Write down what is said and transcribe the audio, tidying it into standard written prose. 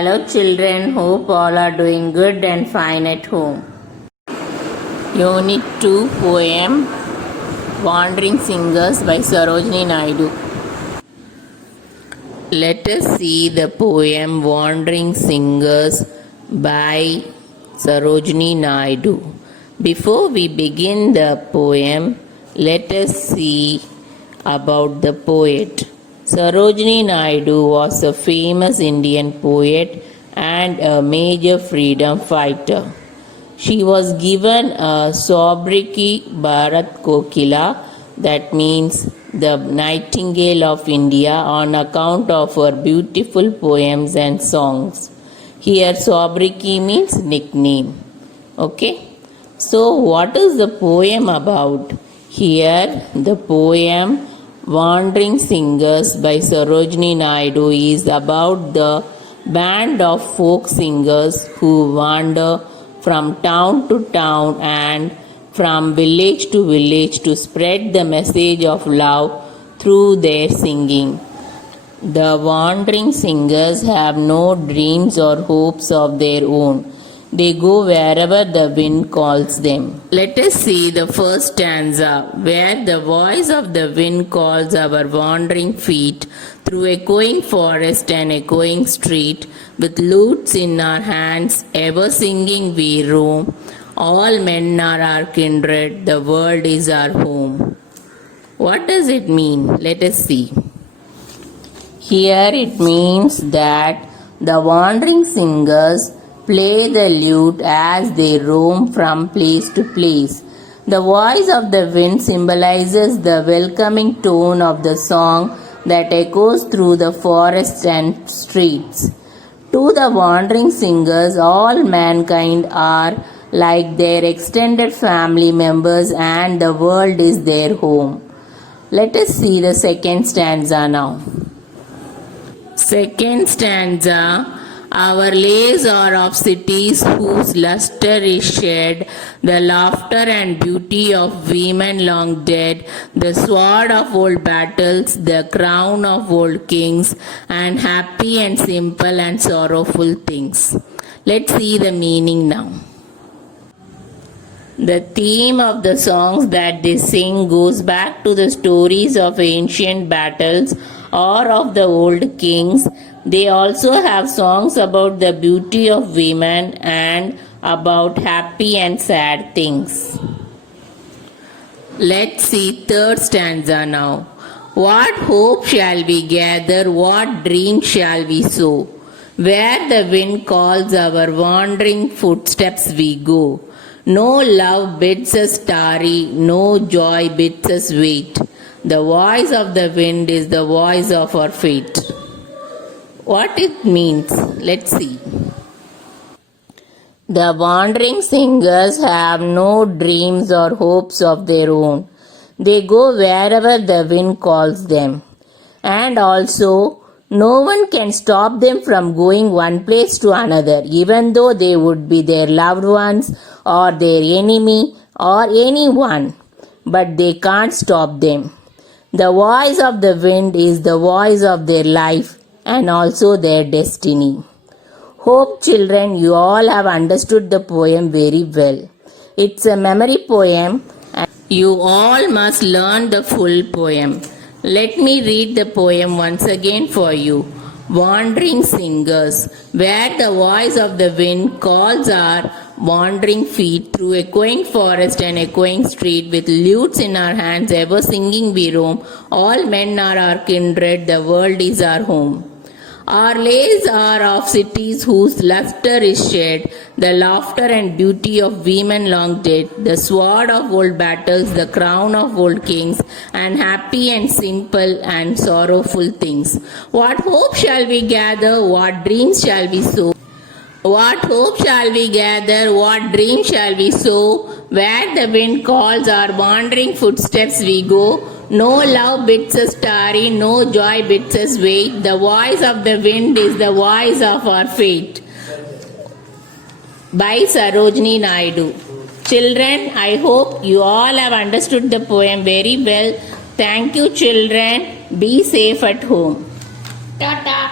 Hello children, hope all are doing good and fine at home. Unit 2 poem Wandering Singers by Sarojini Naidu. Let us see the poem Wandering Singers by Sarojini Naidu. Before we begin the poem, let us see about the poet. Sarojini Naidu was a famous Indian poet and a major freedom fighter. She was given a sobriquet Bharat Kokila, that means the Nightingale of India, on account of her beautiful poems and songs. Here sobriquet means nickname. Okay? So what is the poem about? Here the poem Wandering Singers by Sarojini Naidu is about the band of folk singers who wander from town to town and from village to village to spread the message of love through their singing. The wandering singers have no dreams or hopes of their own. They go wherever the wind calls them. Let us see the first stanza, where the voice of the wind calls our wandering feet through echoing forest and echoing street. With lutes in our hands, ever singing we roam. All men are our kindred, the world is our home. What does it mean? Let us see. Here it means that the wandering singers play the lute as they roam from place to place. The voice of the wind symbolizes the welcoming tone of the song that echoes through the forests and streets. To the wandering singers, all mankind are like their extended family members and the world is their home. Let us see the second stanza now. Second stanza. Our lays are of cities whose luster is shed, the laughter and beauty of women long dead, the sword of old battles, the crown of old kings, and happy and simple and sorrowful things. Let's see the meaning now. The theme of the songs that they sing goes back to the stories of ancient battles or of the old kings. They also have songs about the beauty of women and about happy and sad things. Let's see third stanza now. What hope shall we gather? What dream shall we sow? Where the wind calls our wandering footsteps we go. No love bids us tarry, no joy bids us wait. The voice of the wind is the voice of our fate. What it means? Let's see. The wandering singers have no dreams or hopes of their own. They go wherever the wind calls them. And also, no one can stop them from going one place to another, even though they would be their loved ones or their enemy or anyone. But they can't stop them. The voice of the wind is the voice of their life and also their destiny. Hope children, you all have understood the poem very well. It's a memory poem and you all must learn the full poem. Let me read the poem once again for you. Wandering singers, where the voice of the wind calls our wandering feet through echoing forest and echoing street. With lutes in our hands, ever singing we roam. All men are our kindred, the world is our home. Our lays are of cities whose luster is shed, the laughter and beauty of women long dead, the sword of old battles, the crown of old kings, and happy and simple and sorrowful things. What hope shall we gather? What dreams shall we sow? What hope shall we gather? What dream shall we sow? Where the wind calls our wandering footsteps we go. No love bids us tarry, no joy bids us wait. The voice of the wind is the voice of our fate. By Sarojini Naidu. Children, I hope you all have understood the poem very well. Thank you children. Be safe at home. Tata.